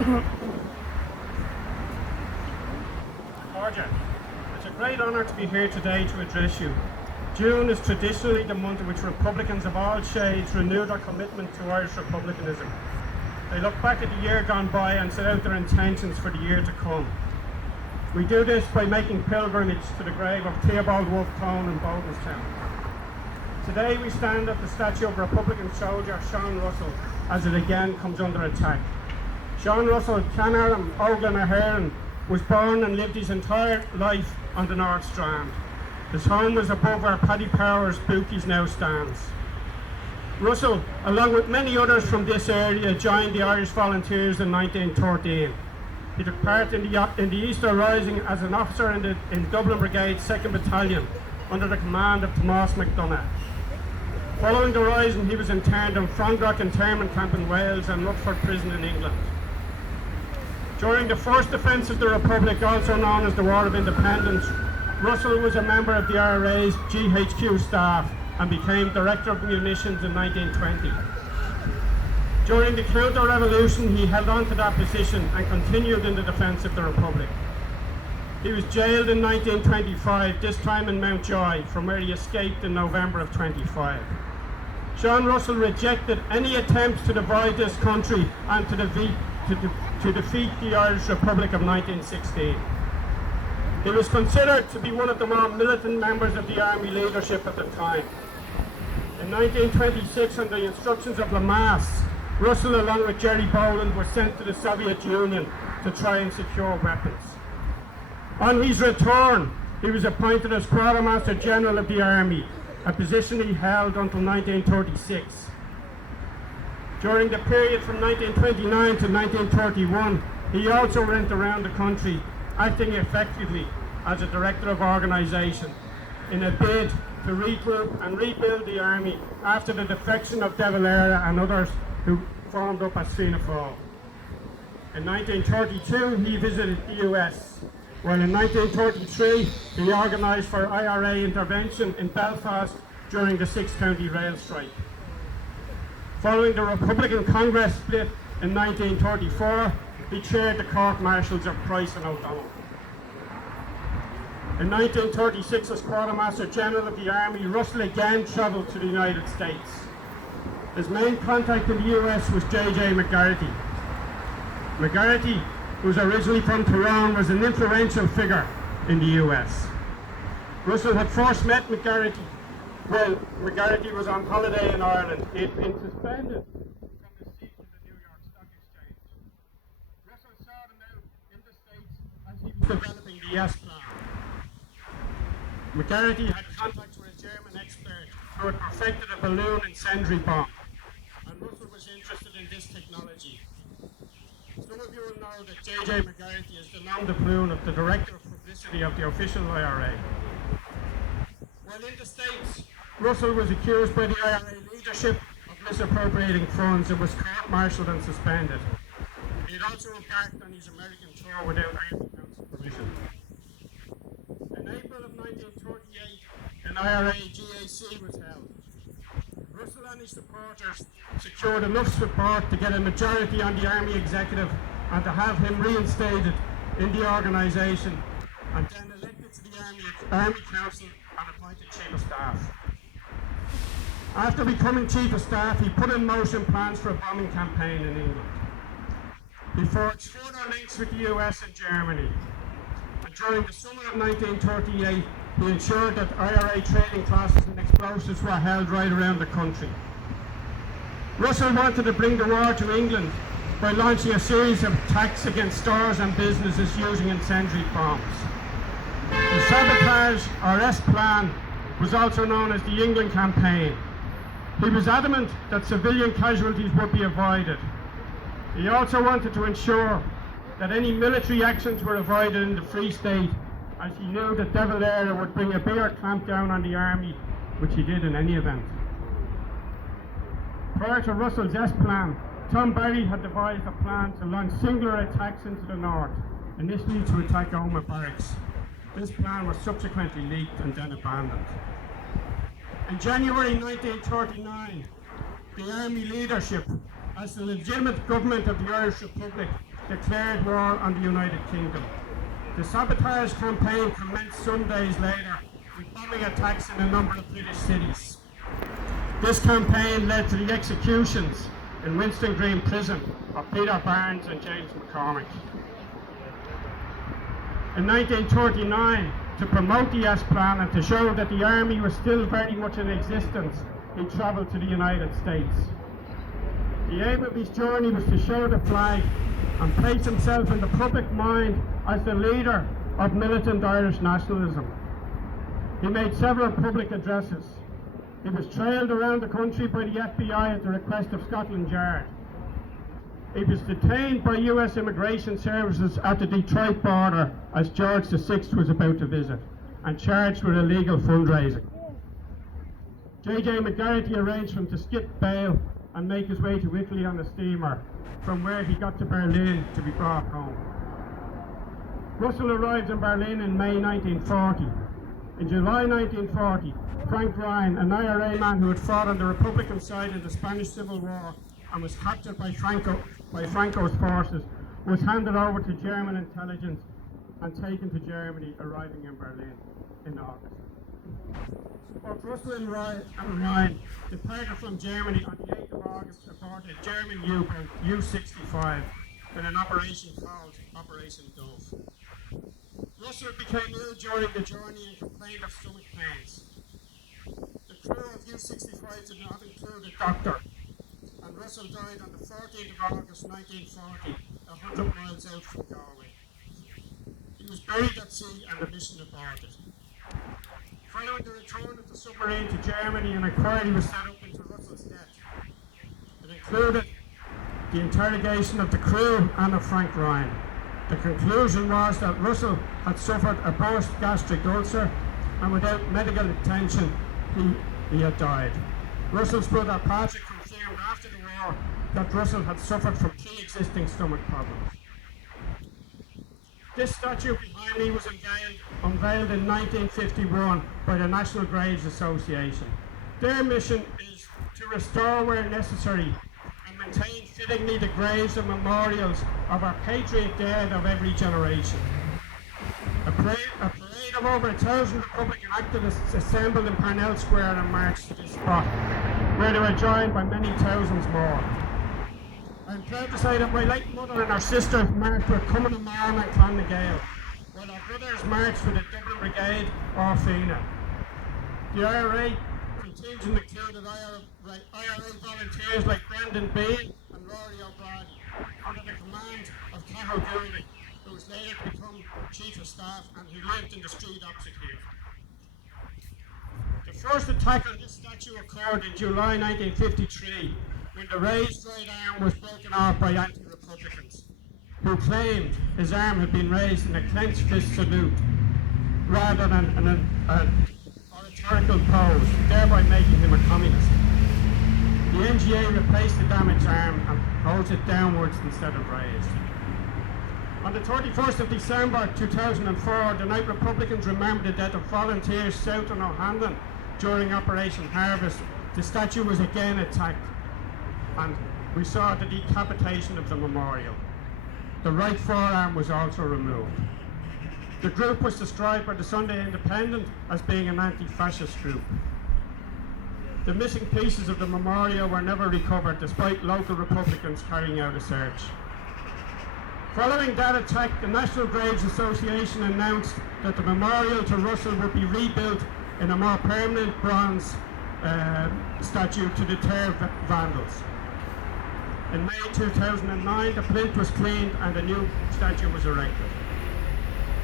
Georgia, it's a great honour to be here today to address you. June is traditionally the month in which Republicans of all shades renew their commitment to Irish republicanism. They look back at the year gone by and set out their intentions for the year to come. We do this by making pilgrimage to the grave of Theobald Wolfe Tone in Bodenstown. Today we stand at the statue of Republican soldier Sean Russell as it again comes under attack. Sean Russell, Canaran Ogan Ahern, was born and lived his entire life on the North Strand. His home was above where Paddy Power's Bookies now stands. Russell, along with many others from this area, joined the Irish Volunteers in 1913. He took part in the Easter Rising as an officer in Dublin Brigade's 2nd Battalion under the command of Tomás McDonagh. Following the Rising, he was interned in Frongoch internment camp in Wales and Rutherford Prison in England. During the First Defence of the Republic, also known as the War of Independence, Russell was a member of the IRA's GHQ staff and became Director of Munitions in 1920. During the counter-revolution, he held on to that position and continued in the defence of the Republic. He was jailed in 1925, this time in Mountjoy, from where he escaped in November of 25. Sean Russell rejected any attempts to divide this country and to defeat the Irish Republic of 1916. He was considered to be one of the more militant members of the army leadership at the time. In 1926, on the instructions of Lamass, Russell, along with Jerry Boland, were sent to the Soviet Union to try and secure weapons. On his return, he was appointed as Quartermaster General of the Army, a position he held until 1936. During the period from 1929 to 1931, he also went around the country, acting effectively as a Director of Organisation in a bid to regroup and rebuild the army after the defection of De Valera and others who formed up as Fianna Fáil. In 1932, he visited the US, while in 1933, he organised for IRA intervention in Belfast during the 6 County Rail strike. Following the Republican Congress split in 1934, he chaired the court-martials of Price and O'Donnell. In 1936, as Quartermaster General of the Army, Russell again travelled to the United States. His main contact in the US was J.J. McGarity. McGarity, who was originally from Tyrone, was an influential figure in the US. Russell had first met McGarity when McGarity was on holiday in Ireland. He had been suspended from his seat in the New York Stock Exchange. Russell sought him out in the States as he was developing the S plan. McGarity had contacts with a German expert who had perfected a balloon incendiary bomb, and Russell was interested in this technology. Some of you will know that J.J. McGarity is the nom de plume of the Director of Publicity of the official IRA. While in the States, Russell was accused by the IRA leadership of misappropriating funds and was court-martialed and suspended. He had also embarked on his American tour without Army Council permission. In April of 1938, an IRA GAC was held. Russell and his supporters secured enough support to get a majority on the Army Executive and to have him reinstated in the organisation and then elected to the Army Council and appointed Chief of Staff. After becoming Chief of Staff, he put in motion plans for a bombing campaign in England. He forged further links with the US and Germany. And during the summer of 1938, he ensured that IRA trading classes and explosives were held right around the country. Russell wanted to bring the war to England by launching a series of attacks against stores and businesses using incendiary bombs. The sabotage, or S plan, was also known as the England Campaign. He was adamant that civilian casualties would be avoided. He also wanted to ensure that any military actions were avoided in the Free State, as he knew that De Valera would bring a bigger clampdown on the army, which he did in any event. Prior to Russell's S plan, Tom Barry had devised a plan to launch singular attacks into the north, initially to attack Omagh Barracks. This plan was subsequently leaked and then abandoned. In January 1939, the army leadership, as the legitimate government of the Irish Republic, declared war on the United Kingdom. The sabotage campaign commenced some days later with bombing attacks in a number of British cities. This campaign led to the executions in Winston Green Prison of Peter Barnes and James McCormick. In 1939, to promote the S-Plan and to show that the army was still very much in existence, he travelled to the United States. The aim of his journey was to show the flag and place himself in the public mind as the leader of militant Irish nationalism. He made several public addresses. He was trailed around the country by the FBI at the request of Scotland Yard. He was detained by US immigration services at the Detroit border as George VI was about to visit and charged with illegal fundraising. J.J. McGarity arranged for him to skip bail and make his way to Italy on a steamer, from where he got to Berlin to be brought home. Russell arrived in Berlin in May 1940. In July 1940, Frank Ryan, an IRA man who had fought on the Republican side in the Spanish Civil War and was captured by Franco's forces, was handed over to German intelligence and taken to Germany, arriving in Berlin in August. Both Russell and Ryan departed from Germany on the 8th of August aboard a German U-boat, U-65, in an operation called Operation Dove. Russell became ill during the journey and complained of stomach pains. The crew of U-65 did not include a doctor, and Russell died on the 14th of August 1940, 100 miles out from Galway. He was buried at sea and the mission aborted. Following the return of the submarine to Germany, an inquiry was set up into Russell's death. It included the interrogation of the crew and of Frank Ryan. The conclusion was that Russell had suffered a burst gastric ulcer and without medical attention he had died. Russell's brother Patrick confirmed after the war that Russell had suffered from pre-existing stomach problems. This statue behind me was unveiled in 1951 by the National Graves Association. Their mission is to restore where necessary and maintain fittingly the graves and memorials of our patriot dead of every generation. A parade of over 1,000 Republican activists assembled in Parnell Square and marched to this spot, where they were joined by many thousands more. I'm proud to say that my late mother and her sister marched with Cumann and Mahon and Clan na Gael, while our brothers marched with the Dublin Brigade or Fina. The IRA contingent included IRA volunteers like Brendan Bean and Rory O'Brien, under the command of Cathal Gooley, who was later to become Chief of Staff and who lived in the street opposite here. The first attack on this statue occurred in July 1953, when the raised right arm was broken off by anti-Republicans, who claimed his arm had been raised in a clenched fist salute rather than an oratorical pose, thereby making him a communist. The NGA replaced the damaged arm and holds it downwards instead of raised. On the 31st of December 2004, the night Republicans remembered the death of volunteers south on O'Hanlon during Operation Harvest, the statue was again attacked, and we saw the decapitation of the memorial. The right forearm was also removed. The group was described by the Sunday Independent as being an anti-fascist group. The missing pieces of the memorial were never recovered, despite local Republicans carrying out a search. Following that attack, the National Graves Association announced that the memorial to Russell would be rebuilt in a more permanent bronze statue to deter vandals. In May 2009, the plinth was cleaned and a new statue was erected.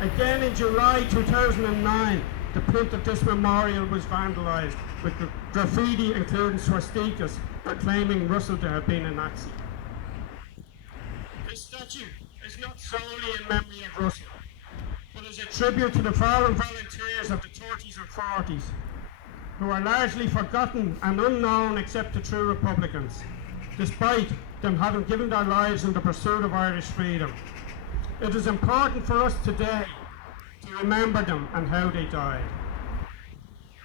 Again in July 2009, the plinth of this memorial was vandalised with graffiti including swastikas proclaiming Russell to have been a Nazi. This statue is not solely in memory of Russell, but is a tribute to the fallen volunteers of the 30s and 40s, who are largely forgotten and unknown except to true Republicans, despite them having given their lives in the pursuit of Irish freedom. It is important for us today to remember them and how they died.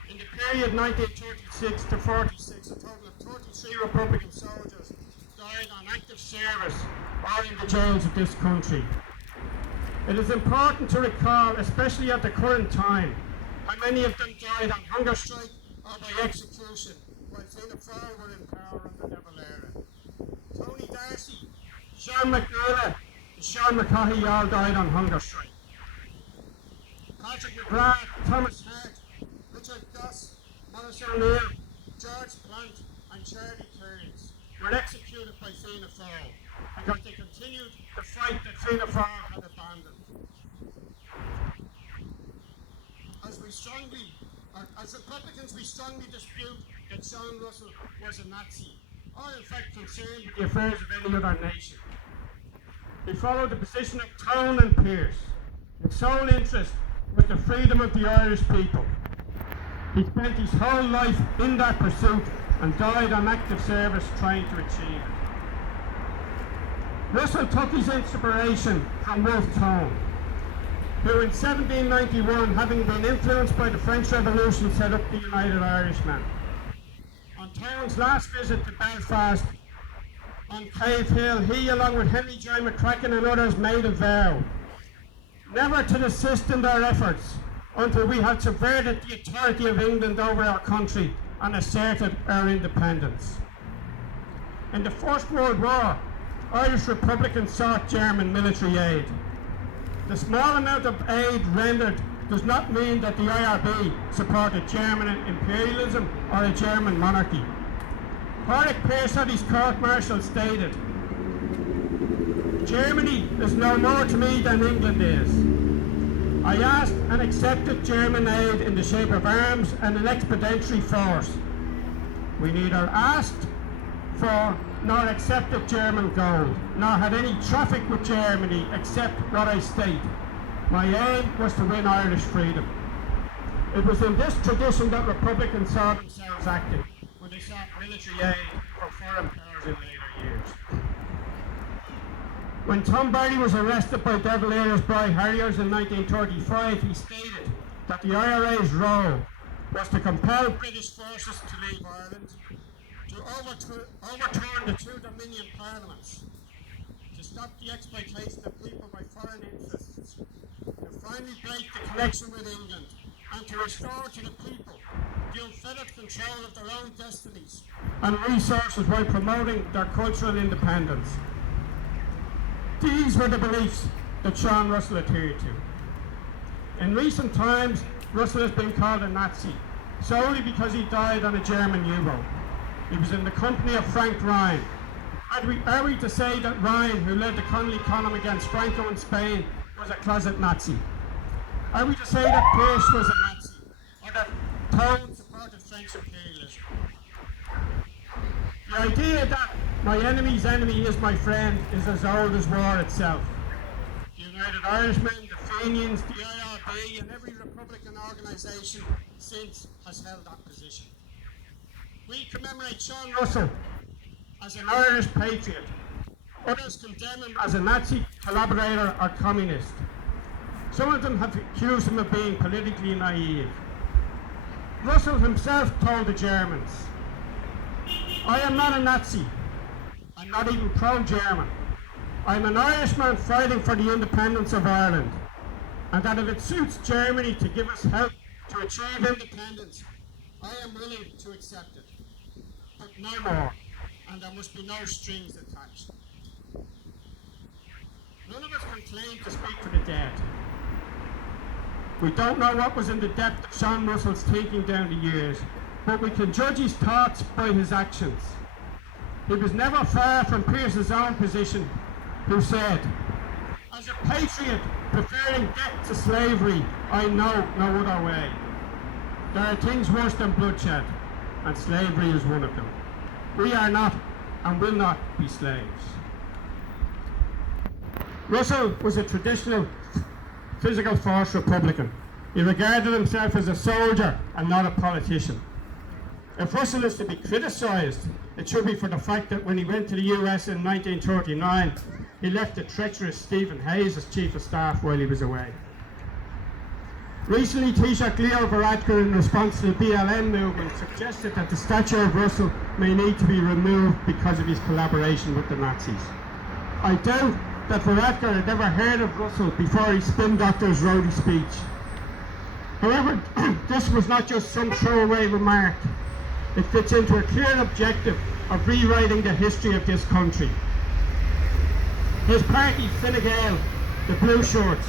In the period 1936 to 46, a total of 33 Republican soldiers died on active service or are in the jails of this country. It is important to recall, especially at the current time, how many of them died on hunger strike or by execution while Fianna Fáil were in power under De Valera. Tony Darcy, Sean McNally, and Sean McCaughey all died on hunger strike. Patrick McGrath, Thomas Hart, Richard Goss, Maurice O'Neill, George Plant and Charlie Kearns were executed by Fianna Fáil because they continued the fight that Fianna Fáil had abandoned. As Republicans, we strongly dispute that Sean Russell was a Nazi, or in fact concerned with the affairs of any other nation. He followed the position of Tone and Pearce. His sole interest was the freedom of the Irish people. He spent his whole life in that pursuit and died on active service trying to achieve it. Russell took his inspiration from Wolfe Tone, who in 1791, having been influenced by the French Revolution, set up the United Irishmen. On Tone's last visit to Belfast on Cave Hill, he, along with Henry J. McCracken and others, made a vow never to desist in their efforts until we had subverted the authority of England over our country and asserted our independence. In the First World War, Irish Republicans sought German military aid. The small amount of aid rendered does not mean that the IRB supported German imperialism or a German monarchy. Pádraig Pearse at his court-martial stated, "Germany is no more to me than England is. I asked and accepted German aid in the shape of arms and an expeditionary force. We neither asked for nor accepted German gold, nor had any traffic with Germany except what I state. My aim was to win Irish freedom." It was in this tradition that Republicans saw themselves acting when they sought military aid from foreign powers in later years. When Tom Barry was arrested by De Valera's Bry Harriers in 1935, he stated that the IRA's role was to compel British forces to leave Ireland, to overturn the two Dominion parliaments, to stop the exploitation of people by foreign interests, to finally break the connection with England, and to restore to the people the unfettered control of their own destinies and resources while promoting their cultural independence. These were the beliefs that Sean Russell adhered to. In recent times, Russell has been called a Nazi, solely because he died on a German U-boat. He was in the company of Frank Ryan. Are we to say that Ryan, who led the Connolly column against Franco in Spain, was a closet Nazi? Are we to say that Pearse was a Nazi, or that Tone supported French imperialism? The idea that my enemy's enemy is my friend is as old as war itself. The United Irishmen, the Fenians, the IRB, and every Republican organisation since has held that position. We commemorate Sean Russell as an Irish patriot. Others condemn him as a Nazi, collaborator or communist. Some of them have accused him of being politically naive. Russell himself told the Germans, "I am not a Nazi. I'm not even pro-German. I'm an Irishman fighting for the independence of Ireland, and that if it suits Germany to give us help to achieve independence, I am willing to accept it. But no more, and there must be no strings attached." None of us can claim to speak for the dead. We don't know what was in the depth of Sean Russell's thinking down the years, but we can judge his thoughts by his actions. He was never far from Pearse's own position, who said, "As a patriot preferring death to slavery, I know no other way. There are things worse than bloodshed, and slavery is one of them. We are not and will not be slaves." Russell was a traditional physical force Republican. He regarded himself as a soldier and not a politician. If Russell is to be criticised, it should be for the fact that when he went to the US in 1939, he left the treacherous Stephen Hayes as Chief of Staff while he was away. Recently, Taoiseach Leo Varadkar, in response to the BLM movement, suggested that the statue of Russell may need to be removed because of his collaboration with the Nazis. I doubt that Varadkar had ever heard of Russell before he spin doctors wrote his speech. However, this was not just some throwaway remark. It fits into a clear objective of rewriting the history of this country. His party, Fine Gael, the Blue Shirts,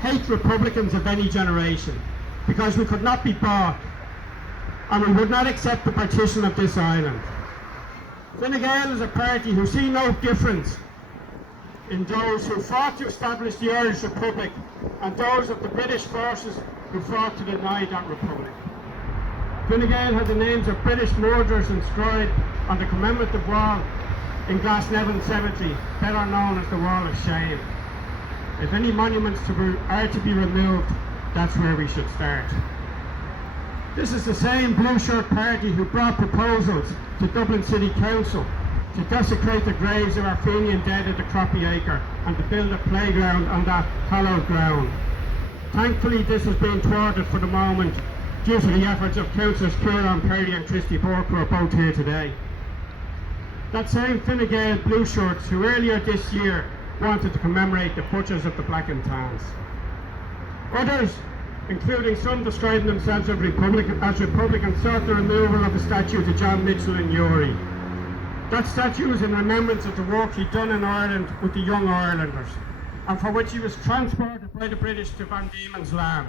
hate Republicans of any generation because we could not be bought and we would not accept the partition of this island. Fine Gael is a party who see no difference in those who fought to establish the Irish Republic and those of the British forces who fought to deny that republic. Fine Gael had the names of British murderers inscribed on the commemorative wall in Glasnevin Cemetery, better known as the Wall of Shame. If any monuments are to be removed, that's where we should start. This is the same Blue Shirt party who brought proposals to Dublin City Council to desecrate the graves of our Fenian dead at the Croppy Acre and to build a playground on that hallowed ground. Thankfully, this has been thwarted for the moment due to the efforts of Councillors Kieran Perry and Christy Burke, who are both here today. That same Fine Gael Blue Shirts who earlier this year wanted to commemorate the butchers of the Black and Tans. Others, including some describing themselves as Republicans, sought the removal of the statue to John Mitchell in Newry. That statue is in remembrance of the work he'd done in Ireland with the Young Irelanders, and for which he was transported by the British to Van Diemen's Land.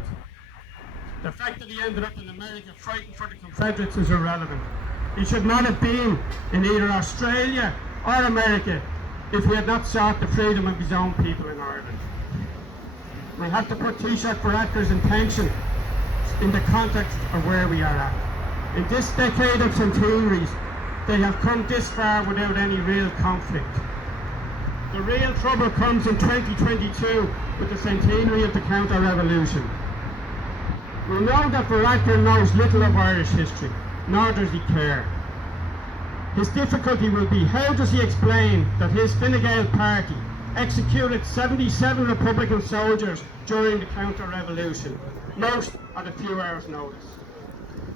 The fact that he ended up in America fighting for the Confederates is irrelevant. He should not have been in either Australia or America if he had not sought the freedom of his own people in Ireland. We have to put Taoiseach Varadkar's intention in the context of where we are at. In this decade of centenaries, they have come this far without any real conflict. The real trouble comes in 2022 with the centenary of the counter-revolution. We know that Varadkar knows little of Irish history, nor does he care. His difficulty will be, how does he explain that his Fine Gael party executed 77 Republican soldiers during the counter-revolution, most at a few hours' notice?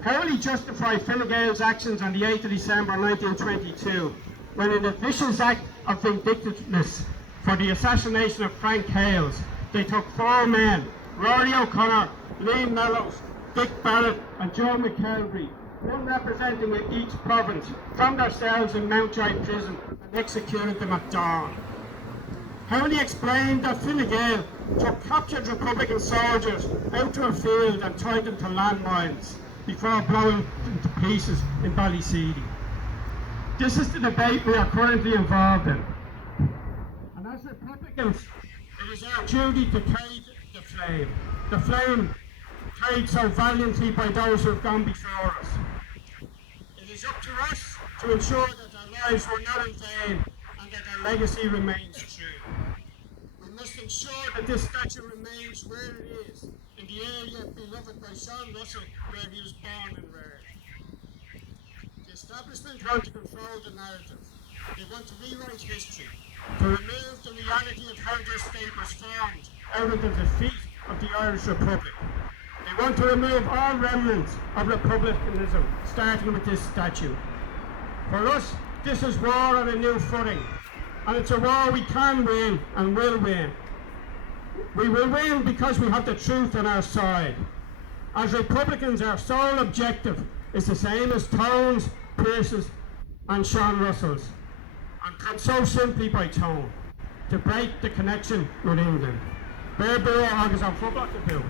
How will he justify Fine Gael's actions on the 8th of December 1922, when in a vicious act of vindictiveness for the assassination of Frank Hales, they took 4 men, Rory O'Connor, Liam Mellows, Dick Barrett and Joe McKelvey, one representing each province, from their cells in Mountjoy prison and executed them at dawn? How will he explain that Fine Gael took captured Republican soldiers out to a field and tied them to landmines before blowing them to pieces in Ballyseedy? This is the debate we are currently involved in. And as Republicans, it is our duty to carry the flame carried so valiantly by those who have gone before us. It is up to us to ensure that our lives were not in vain and that our legacy remains true. We must ensure that this statue remains where it is, in the area beloved by Sean Russell, where he was born and reared. The establishment want to control the narrative. They want to rewrite history, to remove the reality of how this state was formed out of the defeat of the Irish Republic. They want to remove all remnants of republicanism, starting with this statue. For us, this is war on a new footing, and it's a war we can win and will win. We will win because we have the truth on our side. As Republicans, our sole objective is the same as Tone's, Pearce's and Sean Russell's, and put so simply by Tone, to break the connection with England. Bear Bua agus an football to do.